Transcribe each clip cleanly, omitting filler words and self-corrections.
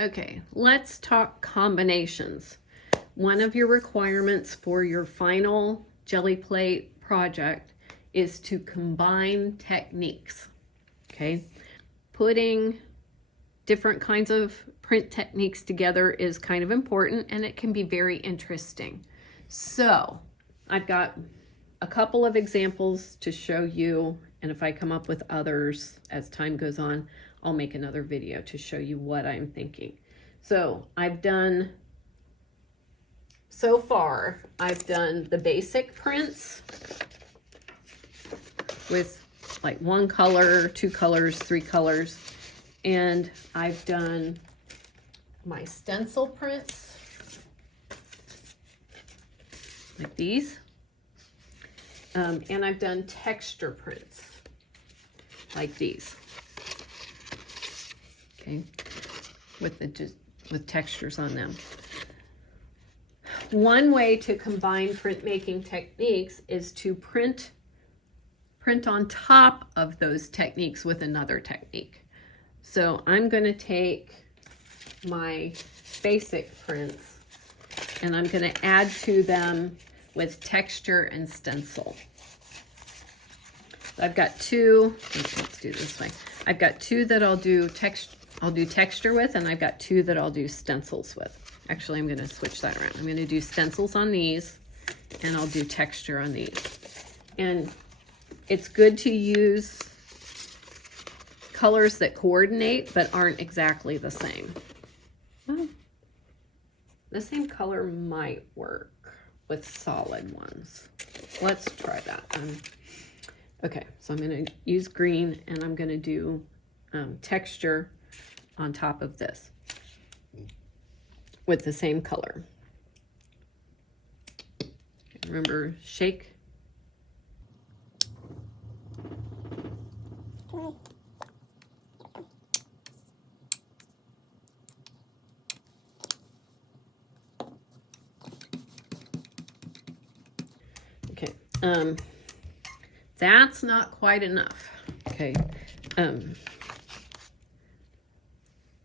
Okay, let's talk combinations. One of your requirements for your final jelly plate project is to combine techniques, okay? Putting different kinds of print techniques together is kind of important, and it can be very interesting. So I've got a couple of examples to show you, and if I come up with others as time goes on, I'll make another video to show you what I'm thinking. So so far I've done the basic prints with like 1 color, 2 colors, 3 colors, and I've done my stencil prints like these, and I've done texture prints like these, okay, with textures on them. One way to combine printmaking techniques is to print on top of those techniques with another technique. So I'm going to take my basic prints and I'm going to add to them with texture and stencil. So I've got two, let's do this way. I've got two that I'll do texture with, and I've got two that I'll do stencils with. Actually, I'm going to switch that around. I'm going to do stencils on these, and I'll do texture on these. And it's good to use colors that coordinate but aren't exactly the same. Well, the same color might work with solid ones. Let's try that. Okay, so I'm going to use green, and I'm going to do texture on top of this with the same color. Remember, shake. Okay, that's not quite enough. Okay,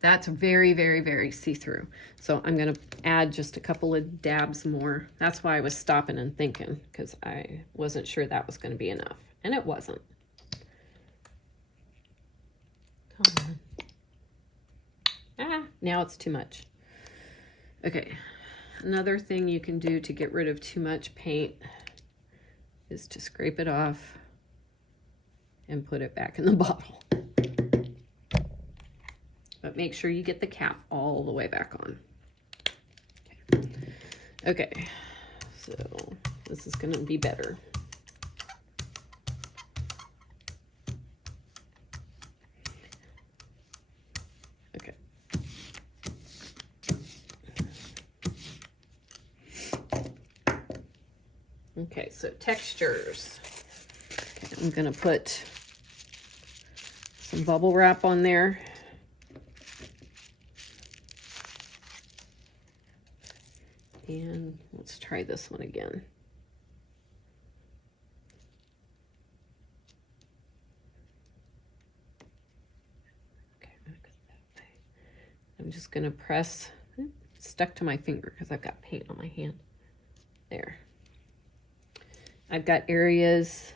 that's very, very, very see-through. So I'm going to add just a couple of dabs more. That's why I was stopping and thinking, because I wasn't sure that was going to be enough. And it wasn't. Come on. Now it's too much. Okay. Another thing you can do to get rid of too much paint is to scrape it off and put it back in the bottle. But make sure you get the cap all the way back on. Okay, so this is going to be better. Okay. Okay, so textures. Okay, I'm going to put some bubble wrap on there. And let's try this one again. Okay, I'm gonna go that way. I'm just gonna press, it's stuck to my finger because I've got paint on my hand. There. I've got areas.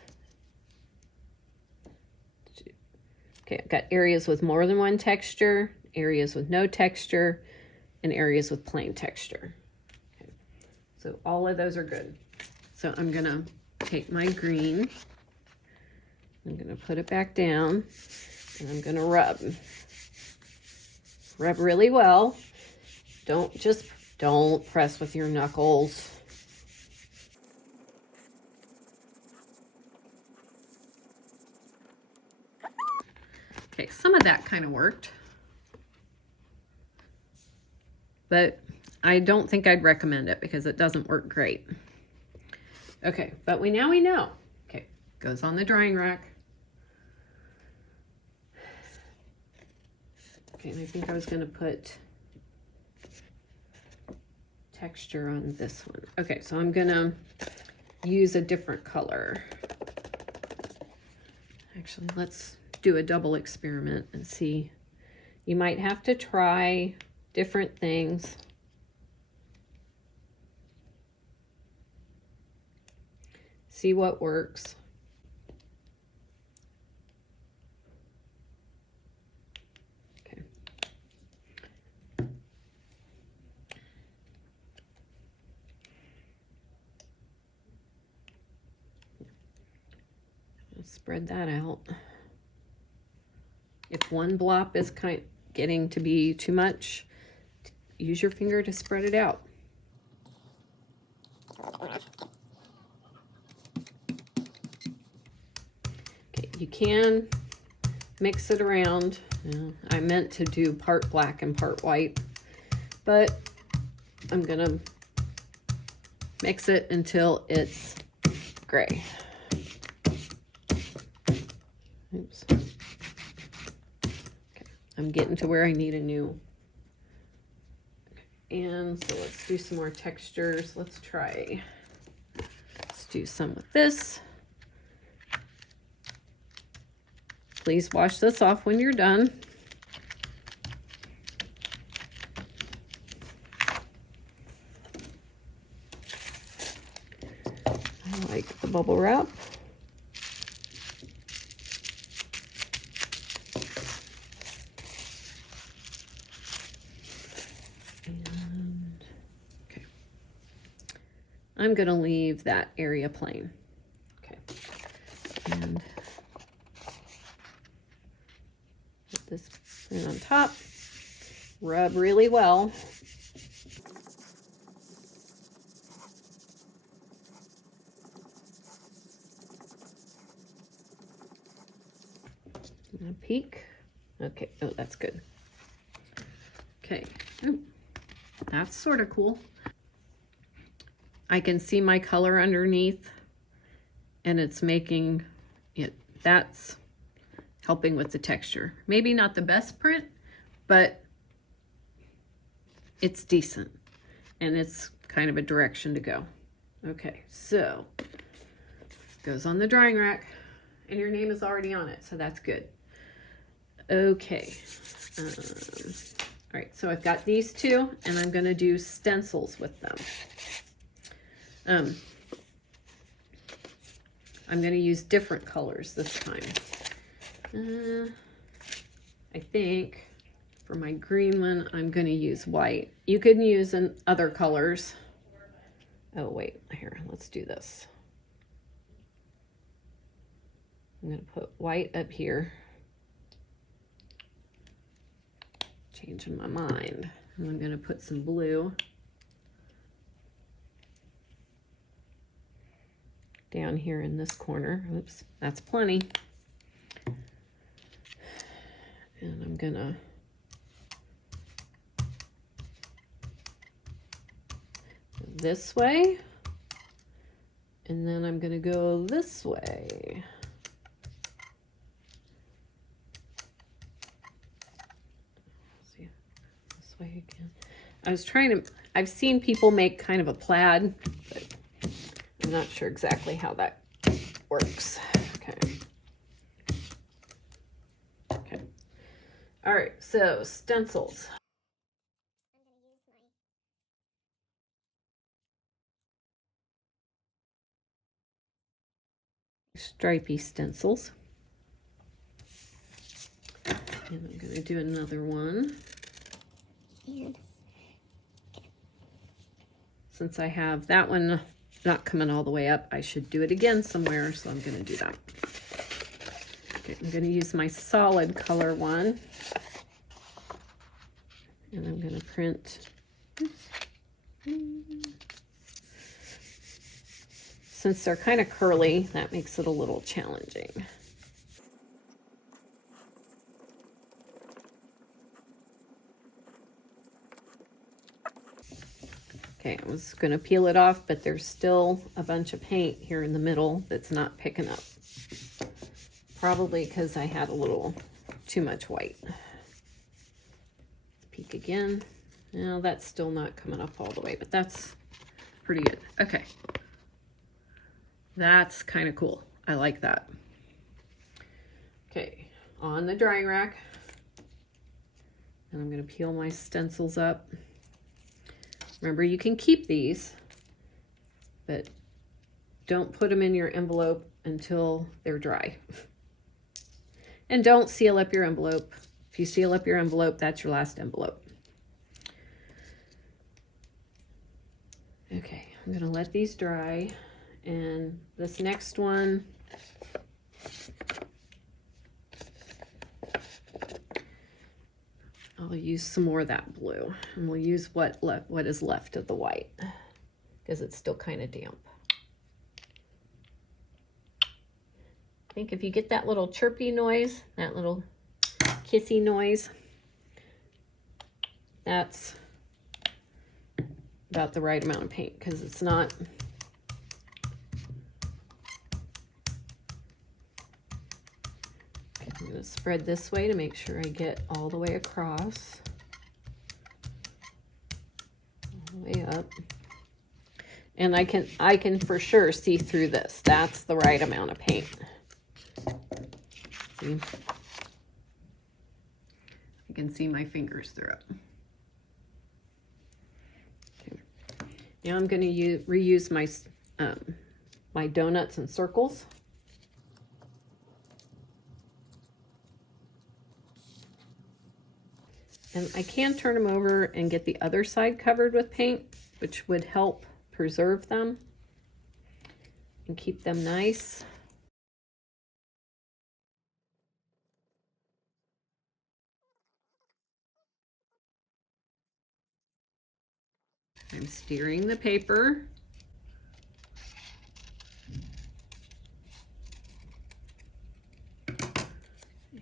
Okay, I've got areas with more than one texture, areas with no texture, and areas with plain texture. So all of those are good. So I'm gonna take my green, I'm gonna put it back down, and I'm gonna rub. Rub really well. Don't press with your knuckles. Okay, some of that kind of worked, but I don't think I'd recommend it because it doesn't work great. Okay, but now we know. Okay, goes on the drying rack. Okay, and I think I was going to put texture on this one. Okay, so I'm going to use a different color. Actually, let's do a double experiment and see. You might have to try different things. See what works. Okay. Spread that out. If one blob is getting to be too much, use your finger to spread it out. Okay, you can mix it around. I meant to do part black and part white, but I'm gonna mix it until it's gray. Oops. Okay, I'm getting to where I need a new. And so let's do some more textures. Let's do some with this. Please wash this off when you're done. I like the bubble wrap. And okay, I'm going to leave that area plain. Okay, and put this in on top. Rub really well. A peek. Okay, oh, that's good. Okay, ooh, that's sort of cool. I can see my color underneath, and it's making it, that's helping with the texture. Maybe not the best print, but it's decent, and it's kind of a direction to go. Okay, so goes on the drying rack, and your name is already on it, so that's good. Okay, all right, so I've got these two, and I'm gonna do stencils with them. I'm gonna use different colors this time. I think for my green one, I'm gonna use white. You could use other colors. Oh wait, here, let's do this. I'm gonna put white up here. Changing my mind. And I'm gonna put some blue down here in this corner. Oops, that's plenty. And I'm gonna go this way, and then I'm gonna go this way. See, this way again. I've seen people make kind of a plaid, but I'm not sure exactly how that works. Okay. Okay. All right, so stencils. Stripey stencils. And I'm going to do another one. Since I have that one not coming all the way up, I should do it again somewhere, so I'm going to do that. Okay, I'm going to use my solid color one. And I'm going to print. Since they're kind of curly, that makes it a little challenging. Okay, I was going to peel it off, but there's still a bunch of paint here in the middle that's not picking up. Probably because I had a little too much white. Let's peek again. Now that's still not coming up all the way, but that's pretty good. Okay. That's kind of cool. I like that. Okay, on the drying rack, And I'm going to peel my stencils up. Remember, you can keep these, but don't put them in your envelope until they're dry. And don't seal up your envelope. If you seal up your envelope, that's your last envelope. Okay, I'm gonna let these dry. And this next one, I'll use some more of that blue. And we'll use what is left of the white, because it's still kind of damp. I think if you get that little chirpy noise, that little kissy noise, that's about the right amount of paint, because it's not okay. I'm going to spread this way to make sure I get all the way across, all the way up, and I can for sure see through this. That's the right amount of paint. See? I can see my fingers through it. Okay. Now I'm going to reuse my my donuts and circles. And I can turn them over and get the other side covered with paint, which would help preserve them and keep them nice. I'm steering the paper.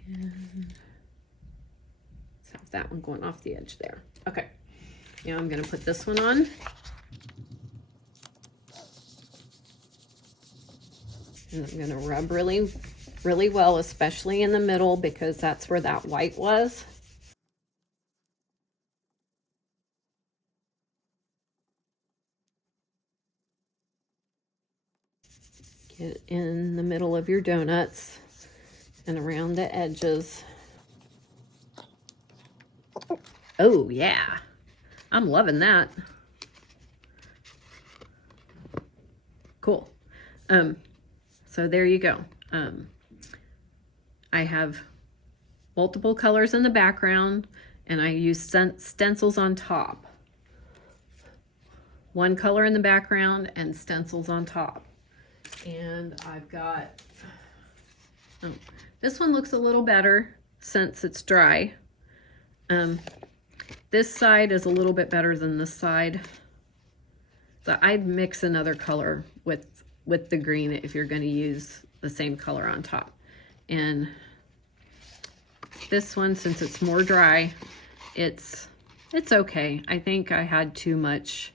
And that one going off the edge there. Okay, now I'm going to put this one on. And I'm going to rub really, really well, especially in the middle, because that's where that white was. Get in the middle of your donuts and around the edges. Oh yeah, I'm loving that. Cool. So there you go. I have multiple colors in the background, and I use stencils on top. One color in the background and stencils on top. And I've got, oh, this one looks a little better since it's dry. This side is a little bit better than this side. So I'd mix another color with the green if you're going to use the same color on top. And this one, since it's more dry, it's okay. I think I had too much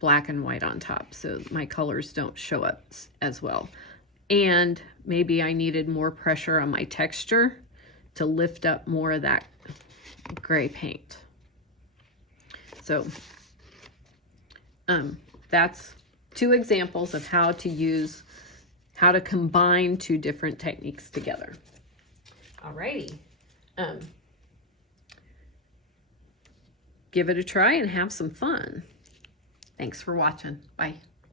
black and white on top, so my colors don't show up as well. And maybe I needed more pressure on my texture to lift up more of that gray paint. So that's two examples of how to combine two different techniques together. Alrighty. Give it a try and have some fun. Thanks for watching. Bye.